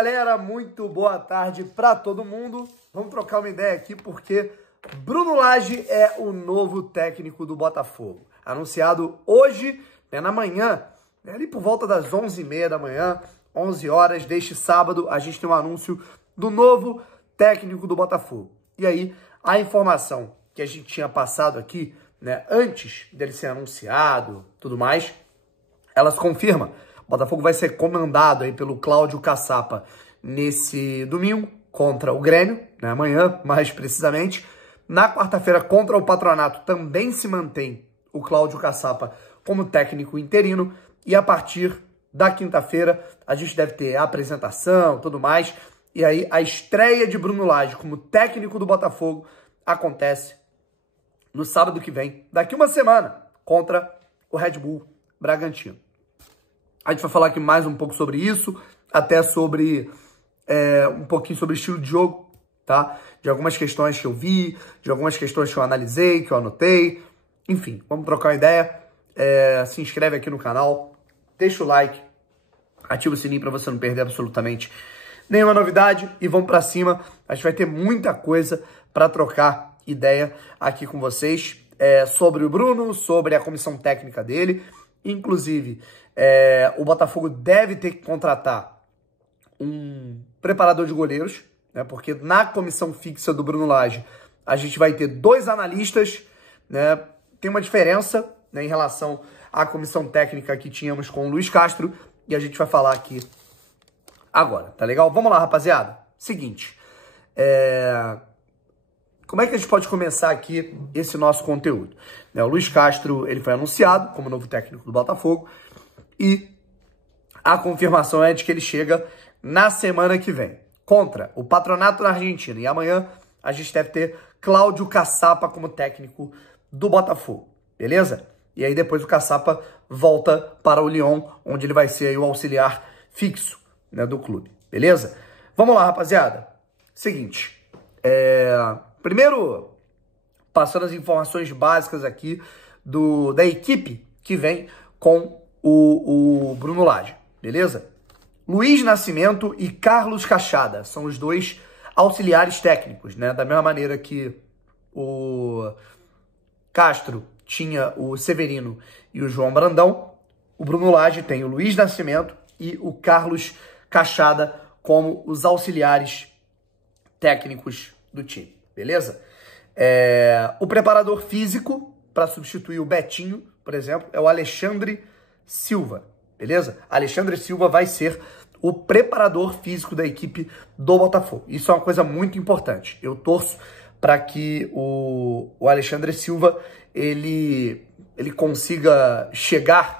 galera, muito boa tarde para todo mundo. Vamos trocar uma ideia aqui porque Bruno Lage é o novo técnico do Botafogo. Anunciado hoje, na manhã, ali por volta das 11h30 da manhã, 11 horas deste sábado, a gente tem um anúncio do novo técnico do Botafogo. E aí, a informação que a gente tinha passado aqui, antes dele ser anunciado, tudo mais, ela se confirma. O Botafogo vai ser comandado aí pelo Cláudio Caçapa nesse domingo contra o Grêmio, amanhã mais precisamente. Na quarta-feira contra o Patronato também se mantém o Cláudio Caçapa como técnico interino. E a partir da quinta-feira a gente deve ter a apresentação, tudo mais. E aí a estreia de Bruno Lage como técnico do Botafogo acontece no sábado que vem, daqui uma semana, contra o Red Bull Bragantino. A gente vai falar aqui mais um pouco sobre isso, até sobre um pouquinho sobre o estilo de jogo, tá? De algumas questões que eu vi, de algumas questões que eu analisei, que eu anotei. Enfim, vamos trocar uma ideia. Se inscreve aqui no canal, deixa o like, ativa o sininho para você não perder absolutamente nenhuma novidade e vamos para cima. A gente vai ter muita coisa para trocar ideia aqui com vocês sobre o Bruno, sobre a comissão técnica dele. Inclusive, o Botafogo deve ter que contratar um preparador de goleiros, porque na comissão fixa do Bruno Lage a gente vai ter 2 analistas, tem uma diferença, em relação à comissão técnica que tínhamos com o Luiz Castro, e a gente vai falar aqui agora, tá legal? Vamos lá, rapaziada. Seguinte, como é que a gente pode começar aqui esse nosso conteúdo? O Luiz Castro, ele foi anunciado como novo técnico do Botafogo e a confirmação é de que ele chega na semana que vem contra o Patronato na Argentina. E amanhã a gente deve ter Cláudio Caçapa como técnico do Botafogo, beleza? E aí depois o Caçapa volta para o Lyon, onde ele vai ser aí o auxiliar fixo, do clube, beleza? Vamos lá, rapaziada. Seguinte, primeiro, passando as informações básicas aqui da equipe que vem com o Bruno Lage, beleza? Luiz Nascimento e Carlos Cachada são os 2 auxiliares técnicos, da mesma maneira que o Castro tinha o Severino e o João Brandão, o Bruno Lage tem o Luiz Nascimento e o Carlos Cachada como os auxiliares técnicos do time, beleza? O preparador físico para substituir o Betinho, por exemplo, é o Alexandre Silva, beleza? Alexandre Silva vai ser o preparador físico da equipe do Botafogo. Isso é uma coisa muito importante. Eu torço para que o Alexandre Silva ele consiga chegar,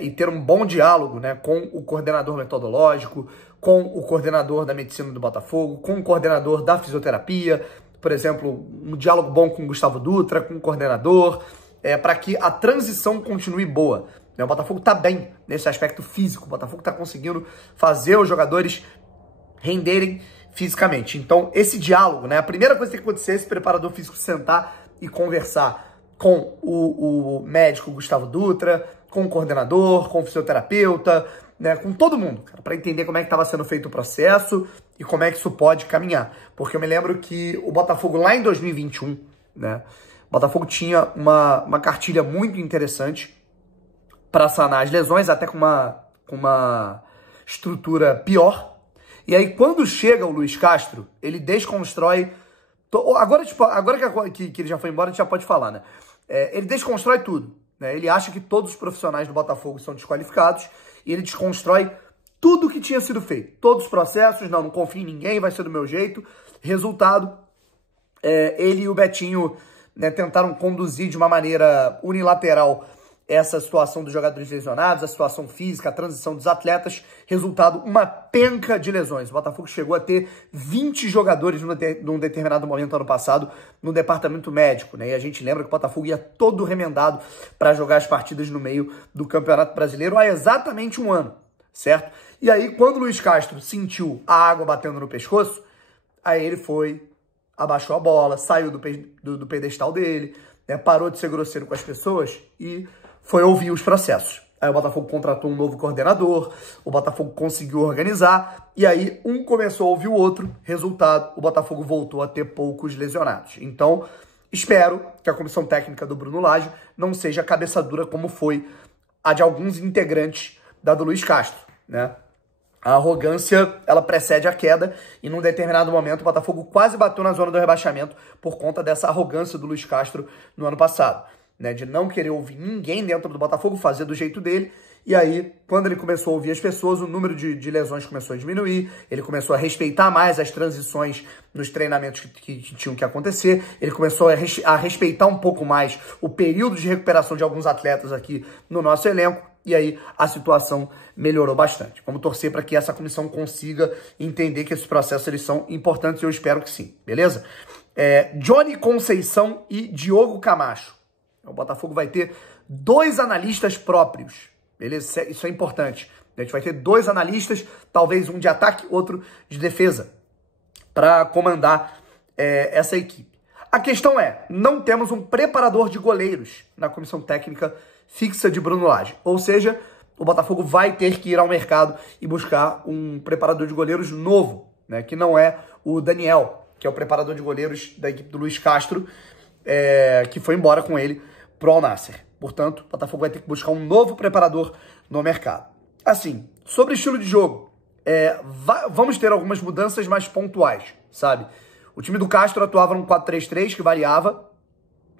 e ter um bom diálogo, com o coordenador metodológico, com o coordenador da medicina do Botafogo, com o coordenador da fisioterapia, por exemplo, um diálogo bom com o Gustavo Dutra, com o coordenador, para que a transição continue boa. O Botafogo está bem nesse aspecto físico, o Botafogo está conseguindo fazer os jogadores renderem fisicamente. Então, esse diálogo, a primeira coisa que tem que acontecer é esse preparador físico sentar e conversar com o médico Gustavo Dutra, com o coordenador, com o fisioterapeuta, com todo mundo, para entender como é que estava sendo feito o processo e como é que isso pode caminhar. Porque eu me lembro que o Botafogo lá em 2021, o Botafogo tinha uma cartilha muito interessante para sanar as lesões, até com uma estrutura pior. E aí, quando chega o Luiz Castro, ele desconstrói... Agora que ele já foi embora, a gente já pode falar, ele desconstrói tudo. Ele acha que todos os profissionais do Botafogo são desqualificados e ele desconstrói tudo que tinha sido feito. Todos os processos, não confio em ninguém, vai ser do meu jeito. Resultado, ele e o Betinho tentaram conduzir de uma maneira unilateral essa situação dos jogadores lesionados, a situação física, a transição dos atletas. Resultado, uma penca de lesões. O Botafogo chegou a ter 20 jogadores num determinado momento ano passado no departamento médico, E a gente lembra que o Botafogo ia todo remendado para jogar as partidas no meio do Campeonato Brasileiro há exatamente um ano, certo? E aí, quando o Luiz Castro sentiu a água batendo no pescoço, aí ele abaixou a bola, saiu do pedestal dele, parou de ser grosseiro com as pessoas e foi ouvir os processos. Aí o Botafogo contratou um novo coordenador, o Botafogo conseguiu organizar, e aí um começou a ouvir o outro. Resultado, o Botafogo voltou a ter poucos lesionados. Então, espero que a comissão técnica do Bruno Lage não seja cabeça dura como foi a de alguns integrantes da do Luiz Castro, né? A arrogância, ela precede a queda, e num determinado momento o Botafogo quase bateu na zona do rebaixamento por conta dessa arrogância do Luiz Castro no ano passado, né, de não querer ouvir ninguém dentro do Botafogo, fazer do jeito dele. E aí, quando ele começou a ouvir as pessoas, o número de lesões começou a diminuir, ele começou a respeitar mais as transições nos treinamentos que tinham que acontecer, ele começou a respeitar um pouco mais o período de recuperação de alguns atletas aqui no nosso elenco, e aí a situação melhorou bastante. Vamos torcer para que essa comissão consiga entender que esses processos eles são importantes, e eu espero que sim, beleza? Johnny Conceição e Diogo Camacho. O Botafogo vai ter 2 analistas próprios, beleza? Isso é importante. A gente vai ter 2 analistas, talvez um de ataque, outro de defesa, para comandar essa equipe. A questão é, não temos um preparador de goleiros na comissão técnica fixa de Bruno Lage. Ou seja, o Botafogo vai ter que ir ao mercado e buscar um preparador de goleiros novo, né? Que não é o Daniel, que é o preparador de goleiros da equipe do Luiz Castro, que foi embora com ele pro Al Nassr. Portanto, o Botafogo vai ter que buscar um novo preparador no mercado. Assim, sobre estilo de jogo, vamos ter algumas mudanças mais pontuais, sabe? O time do Castro atuava num 4-3-3 que variava.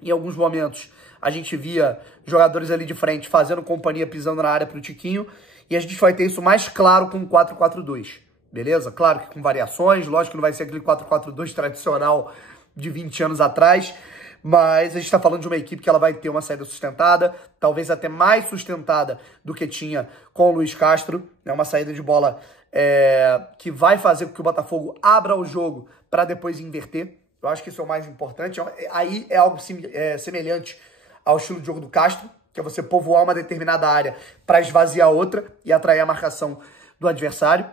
Em alguns momentos, a gente via jogadores ali de frente fazendo companhia, pisando na área pro Tiquinho. E a gente vai ter isso mais claro com um 4-4-2, beleza? Claro que com variações, lógico que não vai ser aquele 4-4-2 tradicional de 20 anos atrás, mas a gente está falando de uma equipe que ela vai ter uma saída sustentada, talvez até mais sustentada do que tinha com o Luiz Castro, né? Uma saída de bola que vai fazer com que o Botafogo abra o jogo para depois inverter. Eu acho que isso é o mais importante. Aí é algo semelhante ao estilo de jogo do Castro, que é você povoar uma determinada área para esvaziar outra e atrair a marcação do adversário.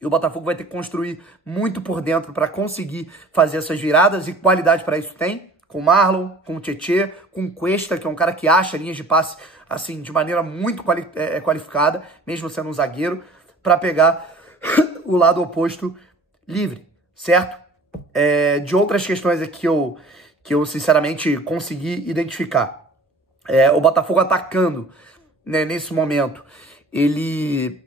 E o Botafogo vai ter que construir muito por dentro para conseguir fazer essas viradas, e qualidade para isso tem. Com o Marlon, com o Tietê, com o Cuesta, que é um cara que acha linhas de passe assim, de maneira muito qualificada, mesmo sendo um zagueiro, para pegar o lado oposto livre, certo? De outras questões aqui que eu sinceramente consegui identificar. O Botafogo atacando, né, nesse momento, ele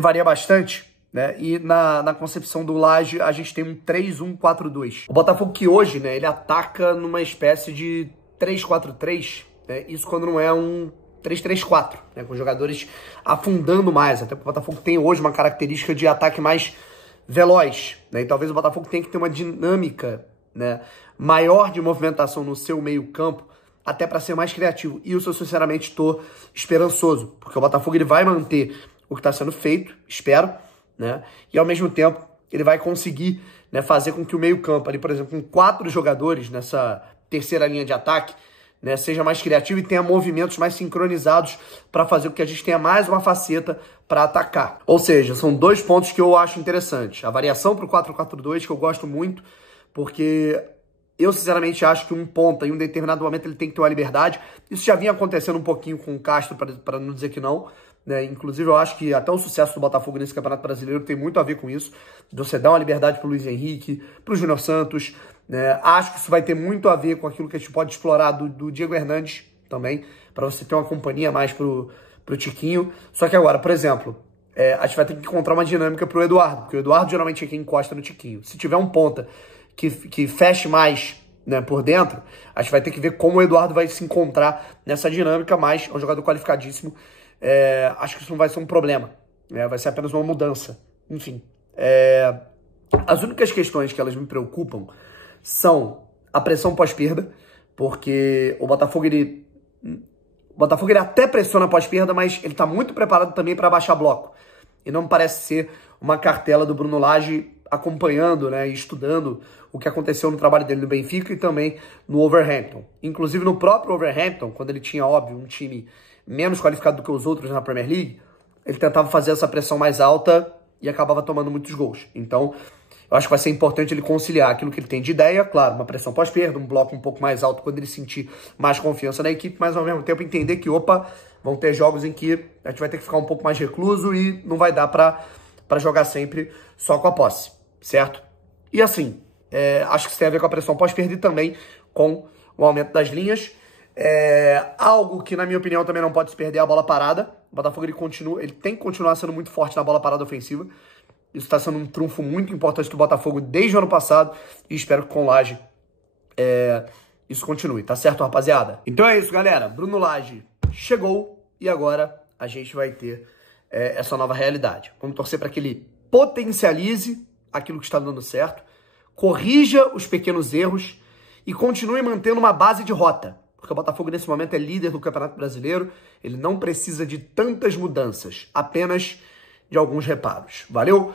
varia bastante, né? E na concepção do Lage, a gente tem um 3-1-4-2. O Botafogo que hoje, né, ele ataca numa espécie de 3-4-3, né? Isso quando não é um 3-3-4, né? Com jogadores afundando mais. Até porque o Botafogo tem hoje uma característica de ataque mais veloz, né? E talvez o Botafogo tenha que ter uma dinâmica, né, maior de movimentação no seu meio campo, até para ser mais criativo. E isso eu sinceramente estou esperançoso, porque o Botafogo ele vai manter o que está sendo feito, espero, né? E ao mesmo tempo ele vai conseguir, né, fazer com que o meio campo ali, por exemplo, com 4 jogadores nessa terceira linha de ataque, né, seja mais criativo e tenha movimentos mais sincronizados para fazer com que a gente tenha mais uma faceta para atacar. Ou seja, são 2 pontos que eu acho interessantes. A variação para o 4-4-2, que eu gosto muito, porque eu sinceramente acho que um ponta, em um determinado momento, ele tem que ter uma liberdade. Isso já vinha acontecendo um pouquinho com o Castro, para não dizer que não, né? Inclusive, eu acho que até o sucesso do Botafogo nesse Campeonato Brasileiro tem muito a ver com isso. De você dar uma liberdade para o Luiz Henrique, para o Júnior Santos, né? Acho que isso vai ter muito a ver com aquilo que a gente pode explorar do Diego Hernandes também, para você ter uma companhia mais pro Tiquinho. Só que agora, por exemplo, a gente vai ter que encontrar uma dinâmica pro Eduardo, porque o Eduardo geralmente é quem encosta no Tiquinho. Se tiver um ponta que feche mais, né, por dentro, a gente vai ter que ver como o Eduardo vai se encontrar nessa dinâmica, mas é um jogador qualificadíssimo. Acho que isso não vai ser um problema, né? Vai ser apenas uma mudança. Enfim, as únicas questões que elas me preocupam são a pressão pós-perda, porque o Botafogo ele até pressiona pós-perda, mas ele está muito preparado também para baixar bloco. E não parece ser uma cartela do Bruno Lage acompanhando, né, e estudando o que aconteceu no trabalho dele no Benfica e também no Wolverhampton. Inclusive no próprio Wolverhampton, quando ele tinha, óbvio, um time menos qualificado do que os outros na Premier League, ele tentava fazer essa pressão mais alta e acabava tomando muitos gols. Então, Eu acho que vai ser importante ele conciliar aquilo que ele tem de ideia, claro, uma pressão pós-perda, um bloco um pouco mais alto quando ele sentir mais confiança na equipe, mas ao mesmo tempo entender que, opa, vão ter jogos em que a gente vai ter que ficar um pouco mais recluso e não vai dar para jogar sempre só com a posse, certo? E assim, acho que isso tem a ver com a pressão pós-perda e também com o aumento das linhas. Algo que, na minha opinião, também não pode se perder é a bola parada. O Botafogo ele tem que continuar sendo muito forte na bola parada ofensiva. Isso está sendo um trunfo muito importante do Botafogo desde o ano passado e espero que com Lage isso continue, tá certo, rapaziada? Então é isso, galera. Bruno Lage chegou e agora a gente vai ter essa nova realidade. Vamos torcer para que ele potencialize aquilo que está dando certo, corrija os pequenos erros e continue mantendo uma base de rota. Porque o Botafogo nesse momento é líder do Campeonato Brasileiro, ele não precisa de tantas mudanças, apenas de alguns reparos. Valeu?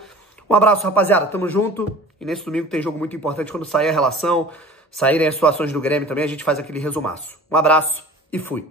Um abraço, rapaziada, tamo junto. E nesse domingo tem jogo muito importante, quando sair a relação, saírem as situações do Grêmio também, a gente faz aquele resumaço. Um abraço e fui.